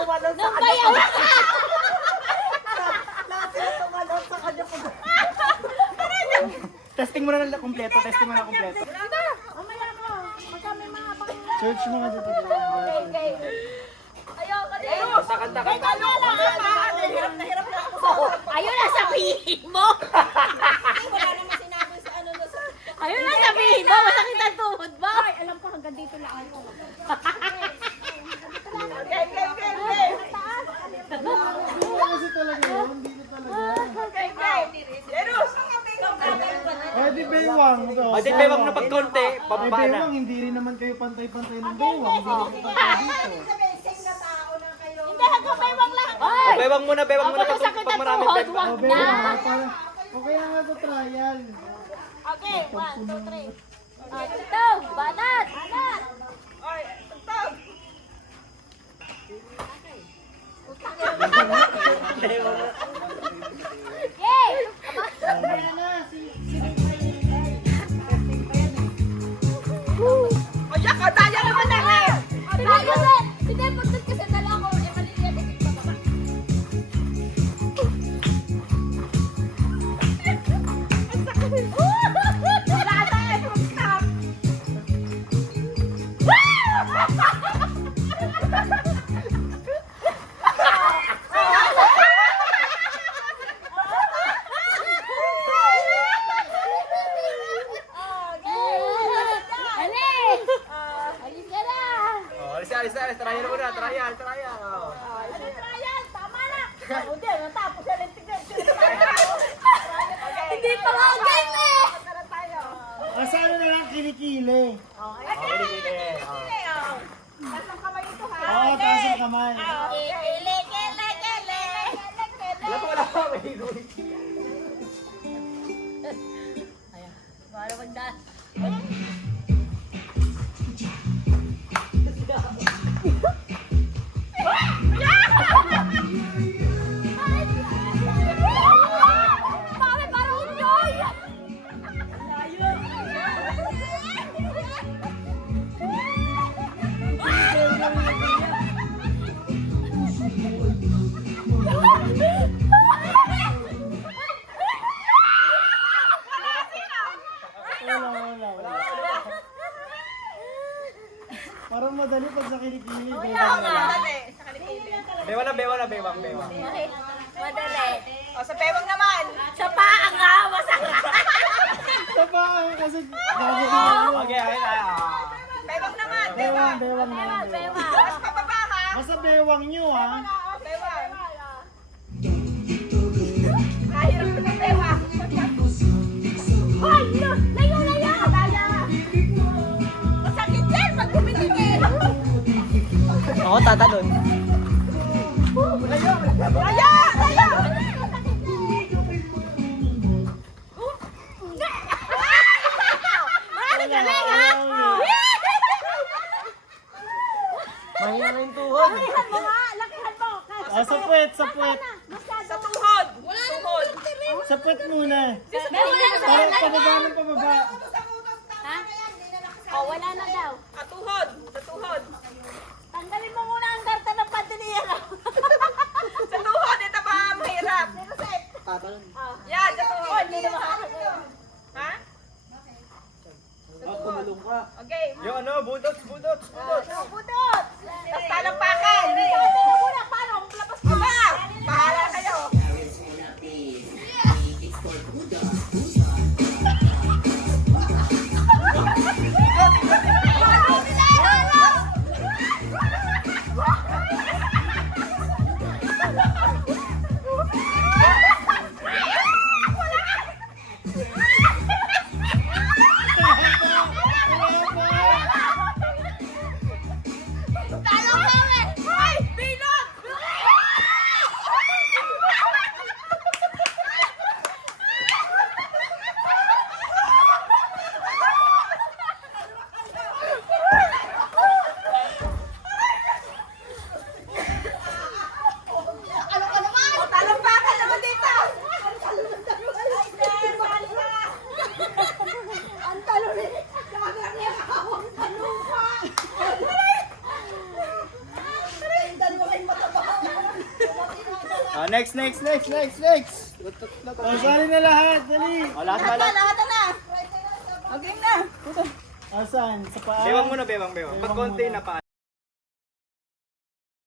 tumalon sa Nang kanya. bayaw! Lahat sila tumalon sa kanya. Testing mo na ng kompleto, testing mo na kompleto. Mamaya ko. Pagka may mga pang... Search mo nga dito. Okay. Ayoko din. Kanta. Hirap na ako sa Ayun na sabihin mo. Wala naman sinabi sa ano na sa... Ayun na sabihin mo. Masakit ang tuhod mo. Ay, alam ko hanggang dito lang ako. Kasi talaga yun, dito talaga. Di Baywang. Di Baywang na pagkonti, Ay, pababa na. Baywang, hindi rin naman kayo pantay-pantay ng Baywang. Hindi rin kayo dito. Hindi, hanggang baywang lang. Ay! Baywang muna Ako pag masakit ang maraming tuhod. tempo. Wag Oh, na. Baywang, okay nga ito trial. Okay, 1, 2, 3. Ito, banat! Banat! Yay! Mamaya na, Ayak, daya naman na eh! Hindi kasi, hindi, pagkat kasi dala ko, maliit yan, hindi pababa. Wala na eh, stop! Ali! Alis ka na! Alis. Trial muna, trial. Trial, tama na! Hindi, natapos yan yung tignan. Hindi pa nga game eh! Asa ano na lang kilikili. Taas ang kamay ito ha. Oo, taas ang kamay. Kele, kele, kele! Wala pa. Ayan, para magdaan. Mami, parang enjoy! Wala. Parang madali pag sa kilikili. Baywang. Okay, madali. O, sa bewang naman. Sa paa nga, masakit. Sa paa kasi bago ko. Okay. Bewang naman. Bewang. Bewa. Mas pababa ha. Basta bewang nyo ha. Bewang. Kahirap ko ng bewang. Hoy, layo! Masakit yan pag tumitingin. Oo, tatalon. Laya! Galing ha? Mahina na yung tuhod. Lakihan mo nga, lakihan mo. Sa puwet. Sa tuhod. Tuhod. Sa puwet muna. Wala Parang pababa. Ha? Oh, wala na daw. Tuhod. Sa tuhod. Tanggalin mo muna ang karta ng pandiliya. Sa tuhod. Ito ba mahirap? Yan, sa tuhod. Ha? Tumulong ka. Okay. Yung ano, budots. Budot. Tapos talampakan. Paano? Labas O ba? Bahala kayo. Next. Oh, sali na lahat, dali. Lahat ba lahat? Lahat na. Okay na. Asan? Sa paa? Bewang muna, bewang. Pag konti na pa.